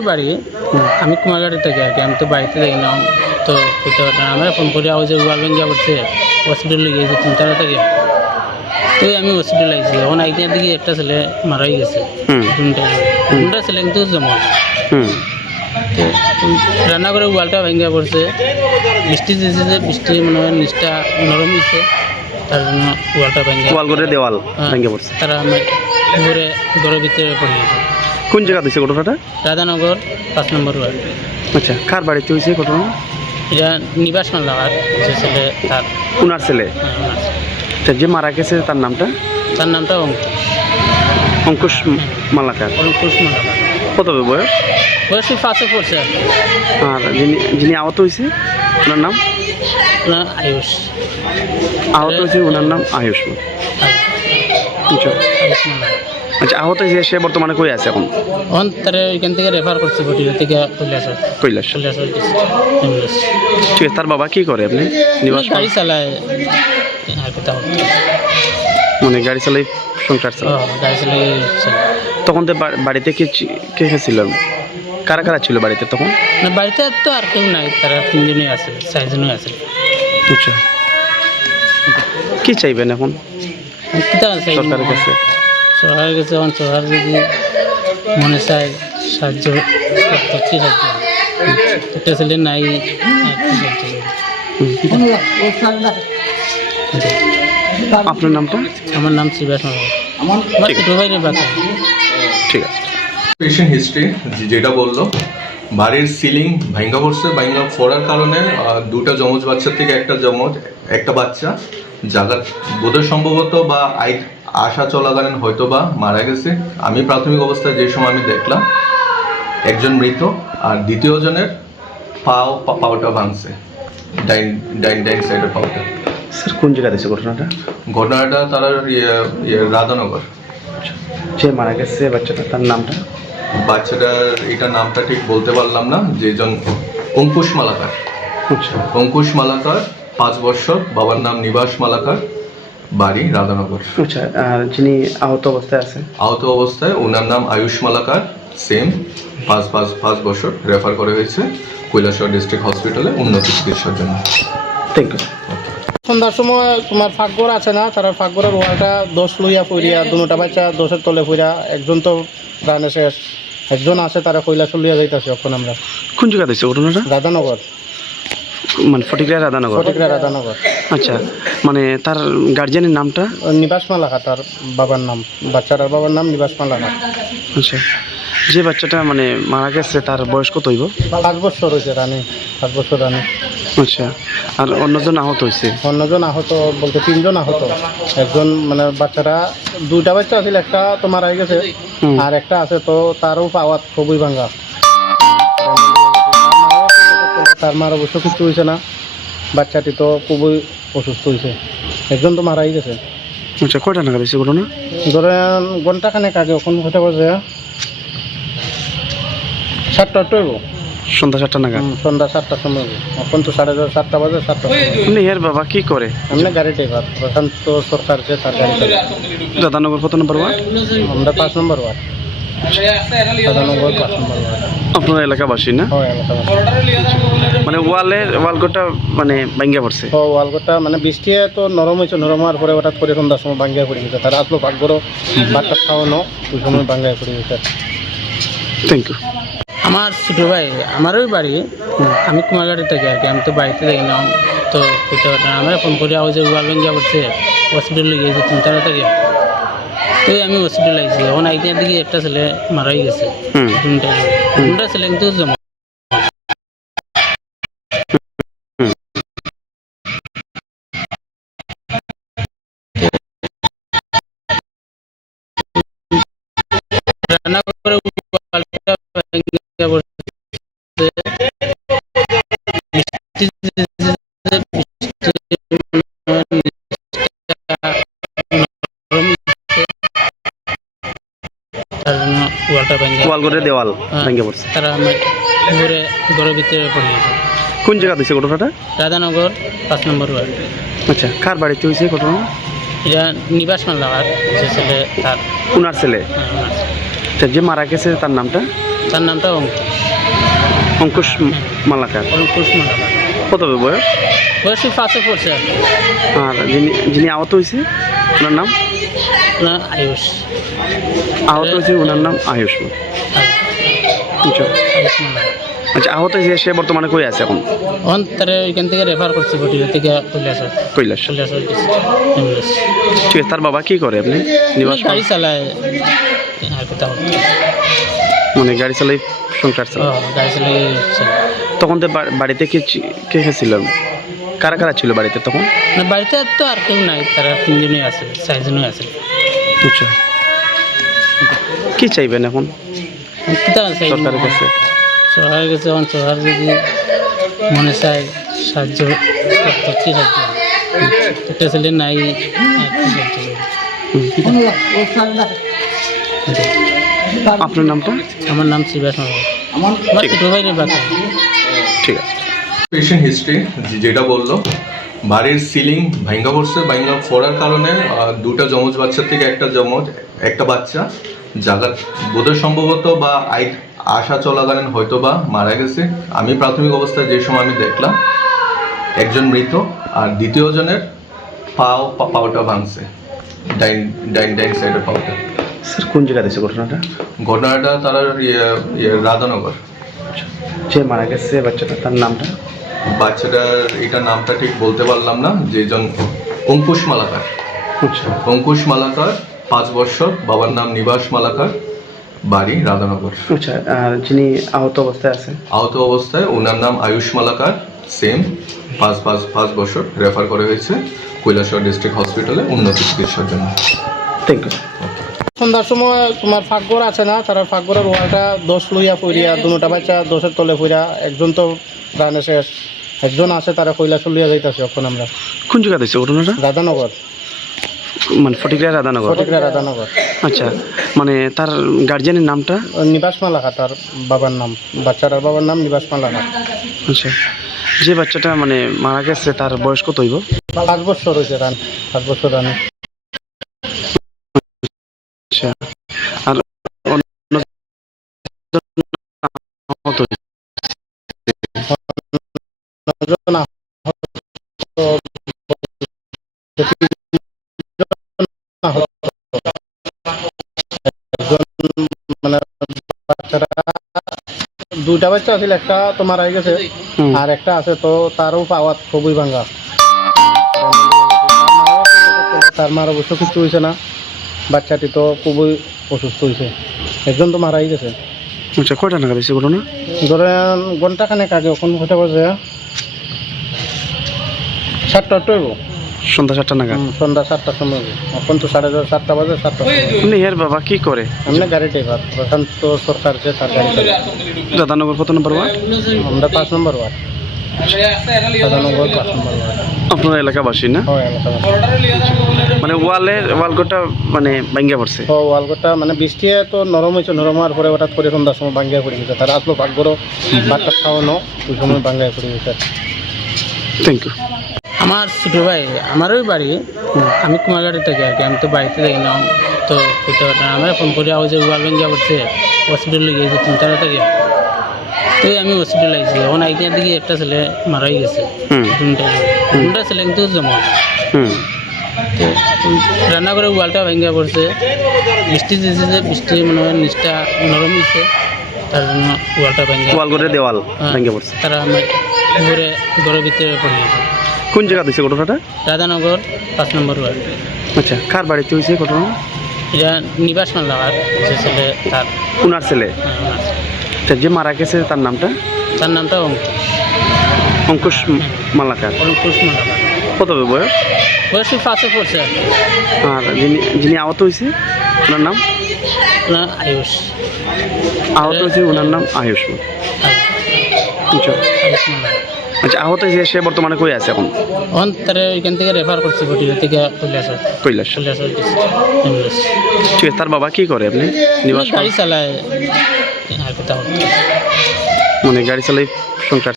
ওই বাড়ি। আমি কুমারঘাটে থাকি আর কি, আমি তো বাড়িতে থাকি না, তো বুঝতে পারতাম না। আমরা ফোন করি আওয়াজ যে ওয়াল ভেঙে পড়ছে, হসপিটালে গিয়েছি 3 থেকে। তো আমি হসপিটাল আইছি, এখন আইতে দিকে একটা ছেলে মারাই গেছে, দুটা ছেলে কিন্তু জমা। তো রান্না করে ওয়ালটা ভেঙে পড়ছে, বৃষ্টি দিয়েছে, যে বৃষ্টি মনে হয় নিচটা নরম হয়েছে, তার জন্য ওয়ালটা ভেঙে ওয়াল করে দেওয়াল ভেঙে পড়ছে। তারা ঘরে ঘরের ভিতরে পড়ে গেছে। কোন জায়গা দিয়েছে ঘটনাটা? রাধানগর 5 নম্বর ওয়ার্ড। আচ্ছা, কার বাড়িতে হয়েছে ঘটনা? এটা নিবাস মাল্লাকার, যে ছেলে তার ওনার ছেলে। ওনার ছেলে। আচ্ছা, যে মারা গেছে তার নামটা? তার নামটা অঙ্কুশ মালাকার। অঙ্কুশ মাল্লাকার। কত বয়স? বয়স 5-এ পড়ছে। আর যিনি আহত হয়েছে ওনার নাম? ওনার আয়ুষ। আহত হয়েছে ওনার নাম আয়ুষ। আচ্ছা, আয়ুষ মাল্লাকার। আচ্ছা, আহত হয়েছে সে বর্তমানে কই আছে এখন? এখন তারা এখান থেকে রেফার করছে ঘটিয়া থেকে কৈলাস। ঠিক আছে, তার বাবা কি করে? আপনি নিবাস গাড়ি চালায় আর কি, তাও মানে গাড়ি চালাই সংসার চালায়। গাড়ি চালাই। তখন তো বাড়িতে কে ছিল? কারা কারা ছিল বাড়িতে তখন? না, বাড়িতে তো আর কেউ নাই, তারা 3 জনই আছে, 4 জনই আছে। আচ্ছা, কি চাইবেন এখন সরকারের কাছে? সরকারের কাছে এখন সরকার যদি মনে চায় সাহায্য করতে, কি সাহায্য একটা ছেলে নাই, আপনার নামটা? আমার নাম শিবাস মাল্লাকার, আমার ছোটো ভাইয়ের বাচ্চা। ঠিক আছে। পেশেন্ট হিস্ট্রি যেটা বললো, বাড়ির সিলিং ভাঙ্গা পড়ছে, ভাঙ্গা পড়ার কারণে দুটা যমজ বাচ্চার থেকে একটা বাচ্চা জায়গা বোধহয় সম্ভবত বা আসা চলাকালীন হয়তো বা মারা গেছে। আমি প্রাথমিক অবস্থায় যে সময় আমি দেখলাম একজন মৃত, আর দ্বিতীয় জনের পাওটা ভাঙছে, ডাইন সাইডের পাওটা। স্যার, কোন জায়গা দিয়েছে ঘটনাটা? ঘটনাটা তারা রাধানগর। যে মারা গেছে বাচ্চাটা, তার নামটা? বাচ্চাটার এটা নামটা ঠিক বলতে পারলাম না, যেজন অঙ্কুশ মালাকার। আচ্ছা, অঙ্কুশ মালাকার, 5 বছর, বাবার নাম নিবাস মালাকার, বাড়ি রাধানগর। আচ্ছা, আর যিনি আহত অবস্থায় আছে? আহত অবস্থায় ওনার নাম আয়ুষ মালাকার, সেম 5 বছর, রেফার করা হয়েছে কৈলাসহর ডিস্ট্রিক্ট হসপিটালে উন্নত চিকিৎসার জন্য। Thank you. সন্ধ্যার সময় তোমার ফাঁকঘর আছে না, তারা ফাঁকঘরের ওয়ালটা 10 লইয়া পড়িয়া, দুটা বাচ্চা 10-এর তলে পড়িয়া, একজন তো প্রাণে শেষ, একজন আছে তারা কৈলাস লইয়া যাইতেছে। এখন আমরা কোন জায়গা দিয়েছে ঘটনাটা? রাধানগর, মানে ফটিকরা রাধানগর। আচ্ছা, মানে তার গার্জিয়ানের নামটা? নিবাস মাল্লাকার তার বাবার নাম, বাচ্চাটার বাবার নাম নিবাস মাল্লাকার। আচ্ছা, যে বাচ্চাটা মানে মারা গেছে তার বয়স কত হইব? 5 বছর হয়েছে, 5 বছর রানী। আচ্ছা, আর অন্যজন আহত হয়েছে? অন্যজন আহত বলতে 3 জন আহত। একজন মানে বাচ্চারা, 2টা বাচ্চা আছিল, একটা তো মারা গেছে, আর একটা আছে, তো তারও পাওয়া খুবই ভাঙ্গা। তার মার অবশ্য কিছু হয়েছে না, বাচ্চাটি তো খুবই অসুস্থ হয়েছে, একজন তো মারাই গেছে। আচ্ছা, কয়টা নাগাদ হয়েছে ঘটনা? ধরেন ঘন্টাখানেক আগে, এখন হতে পারছে 7টা হইব, সন্ধ্যা 7টা নাগাদ। সন্ধ্যা 7টার সময়। এখন তো 7:30 বাজে, 7টা। আপনি এর বাবা কি করে? এমনি গাড়ি ড্রাইভার, প্রশান্ত সরকার, যে তার গাড়ি। রাধানগর কত নম্বর ওয়ার্ড? আমরা 5 নম্বর ওয়ার্ড, রাধানগর 5 নম্বর ওয়ার্ড। আপনার এলাকাবাসী না? হয় এলাকাবাসী। মানে ওয়ালঘরটা মানে ভাঙ্গা পড়ছে? ওয়ালঘরটা মানে বৃষ্টি তো নরম হয়েছে, নরম হওয়ার পরে হঠাৎ করে সন্ধ্যার সময় ভাঙ্গা পড়ে গেছে। তারা আসলো পাকঘরও ভাতটা খাওয়ানো, ওই সময় ভাঙ্গা পড়ে গেছে। Thank you. আমার ছোটো ভাই, আমার ওই বাড়ি। আমি কুমারঘাটে থাকি আর কি, আমি তো বাড়িতে থাকি না, তো বুঝতে পারতাম না। আমরা ফোন করি আওয়াজ যে ওয়াল ভেঙে পড়ছে, হসপিটালে গিয়েছি 3 থেকে। তো আমি হসপিটালে আইছি, এখন আইতে দিকে একটা ছেলে মারাই গেছে, দুটা ছেলে কিন্তু জমা। রান্না করে ওয়ালটা ভেঙে পড়ছে, ওয়াল করে দেওয়াল ভেঙে পড়ছে। তারা ঘরের ভিতরে পড়ে গেছে। কোন জায়গা দিয়েছে ঘটনাটা? রাধানগর 5 নম্বর ওয়ার্ড। আচ্ছা, কার বাড়িতে হয়েছে ঘটনা? এটা নিবাস মাল্লাকার, যে ছেলে তার ওনার ছেলে। ওনার ছেলে। আচ্ছা, যে মারা গেছে তার নামটা? তার নামটা অঙ্কুশ মালাকার। অঙ্কুশ মালাকার। কত হবে বয়স? বয়স 5-এ পড়ছে। আর যিনি আহত হয়েছে ওনার নাম? না, আয়ুষ। আহত হয়েছে ওনার নাম আয়ুষ। আচ্ছা আয়ুষ মালাকার। আচ্ছা, আহত হয়েছে সে বর্তমানে কই আছে এখন? তারা ওইখান থেকে রেফার করছে বটিয়া থেকে কৈলাস। ঠিক আছে, তার বাবা কি করে আপনি? নিবাস গাড়ি চালায় আর কোথাও মানে গাড়ি চালাই সংসার চালায়। গাড়ি চালিয়ে তখন তো বাড়িতে কে ছিল? কারা কারা ছিল বাড়িতে তখন? না, বাড়িতে তো আর কেউ নাই, তারা 3জনই আছে, 4জনই আছে। আচ্ছা, কি চাইবেন এখন সরকারের কাছে? সরকারের কাছে এখন সরকার যদি মনে চায় সাহায্য করতো, কি সাহায্য একটা ছেলে নাই আপনার নামটা? আমার নাম শিবাস মালাকার। আমার ছোটো ভাইয়ের বাচ্চা। ঠিক আছে। পেশেন্ট হিস্ট্রি যেটা বললো, বাড়ির সিলিং ভাঙ্গা পড়ছে, ভাঙ্গা পড়ার কারণে দুটা যমজ বাচ্চার থেকে একটা বাচ্চা জায়গা বোধহয় সম্ভবত বা আসা চলাকালীন হয়তো বা মারা গেছে। আমি প্রাথমিক অবস্থায় যে সময় আমি দেখলাম একজন মৃত, আর দ্বিতীয় জনের পাওটা ভাঙছে, ডাইন সাইডের পাওটা। স্যার কোন জায়গা দিয়েছে ঘটনাটা? তারা রাধানগর। যে মারা গেছে বাচ্চাটা, তার নামটা? বাচ্চাটার এটা নামটা ঠিক বলতে পারলাম না। যেজন অঙ্কুশ মালাকার। আচ্ছা, অঙ্কুশ মালাকার, 5 বছর, বাবার নাম নিবাস মালাকার, বাড়ি রাধানগর। আচ্ছা, আর যিনি আহত অবস্থায় আছে? আহত অবস্থায় ওনার নাম আয়ুষ মালাকার, সেম 5 বছর, রেফার করা হয়েছে কৈলাসহর ডিস্ট্রিক্ট হসপিটালে উন্নত চিকিৎসার জন্য। Thank you. সন্ধ্যার সময় তোমার ফাঁকঘর আছে না, তারা ফাঁকঘরের ওয়ালটা 10 লইয়া পড়িয়া দুটা বাচ্চা 10-এর তলে পড়িয়া, একজন তো প্রাণে শেষ, একজন আছে তারা কৈলাস লইয়া যাইতেছে এখন আমরা। কোন জায়গা দিয়েছে ঘটনাটা? রাধানগর, মানে ফটিকরা রাধানগর। রাধানগর। আচ্ছা, মানে তার গার্জিয়ানের নামটা? নিবাস মালাকার তার বাবার নাম, বাচ্চাটার বাবার নাম নিবাস মালাকার। আচ্ছা, যে বাচ্চাটা মানে মারা গেছে তার বয়স কত হইব? 5 বছর হয়েছে, 5 বছর রানী। আচ্ছা, আর মানে বাচ্চারা দুইটা বাচ্চা আছিল, একটা তো মারা গেছে আর একটা আছে, তো তারও পাওয়া খুবই ভাঙ্গা। তার মার অবশ্য কিছু হয়েছে না, বাচ্চাটি তো খুবই অসুস্থ হয়েছে, একজন তো মারাই গেছে। আচ্ছা, কয়টা নাগাদ হয়েছে ঘটনা? ধরেন ঘন্টাখানেক আগে, এখন হতে পারছে 7টা হইব, সন্ধ্যা 7টা নাগাদ। সন্ধ্যা 7টার সময়। এখন তো 7:30 বাজে, 7টা। আপনি এর বাবা কি করে? আমরা গাড়ি ড্রাইভার, প্রশান্ত সরকার যে তার গাড়ি চালায়। রাধানগর কত নম্বর ওয়ার্ড? আমরা 5 নম্বর ওয়ার্ড, রাধানগর 5 নম্বর ওয়ার্ড। আপনার এলাকাবাসী না? হয় এলাকা। মানে ওয়ালঘরটা মানে ভাঙ্গা পড়ছে? তো ওয়ালঘরটা মানে বৃষ্টি তো নরম হয়েছে, নরম হওয়ার পরে হঠাৎ করে সন্ধ্যার সময় ভাঙ্গিয়া পড়ে গেছে। তারা আসলো পাকঘরও ভাতটা খাওয়ানো, ওই সময় ভাঙ্গিয়া পড়ে গেছে। Thank you. আমার ছোটো ভাই, আমারই বাড়ি, আমি কুমারঘাটে থাকি আর কি, আমি তো বাড়িতে থাকি না, তো কোথাও আমরা ফোন করি যে ওয়াল ভেঙে পড়ছে, হসপিটালে গিয়েছে 3 থেকে। তো আমি হসপিটাল আইছি, এখন আইটিয়ার দিকে একটা ছেলে মারাই গেছে, 2টা ছেলে কিন্তু জমা। তো রান্না করে ওয়ালটা ভেঙে পড়ছে, বৃষ্টি দিয়েছে, যে বৃষ্টি মনে হয় নিচটা নরম হয়েছে, তার জন্য ওয়ালটা ভেঙে, ওয়ালঘরের দেওয়াল ভেঙে পড়ছে। তারা ঘরের ভিতরে পড়ে গেছে। কোন জায়গা দিয়েছে ঘটনাটা? রাধানগর 5 নম্বর ওয়ার্ড। আচ্ছা, কার বাড়িতে হয়েছে ঘটনা? এটা নিবাস মালাকার, যে ছেলে তার, ওনার ছেলে। ওনার ছেলে। আচ্ছা, যে মারা গেছে তার নামটা? তার নামটা অঙ্কুশ মালাকার। অঙ্কুশ মালাকার। কত হবে বয়স? বয়স 5-এ পড়ছে। আর যিনি আহত হয়েছে ওনার নাম? না, আয়ুষ। আহত হয়েছে ওনার নাম আয়ুষ। আচ্ছা, আয়ুষ মালাকার। আচ্ছা, আহত হয়েছে সে বর্তমানে কই আছে এখন? তারা ওইখান থেকে রেফার করছে বটিয়া থেকে কৈলাস। ঠিক আছে, তার বাবা কি করে আপনি? নিবাস গাড়ি চালায় আর কোথাও মানে গাড়ি চালাই সংসার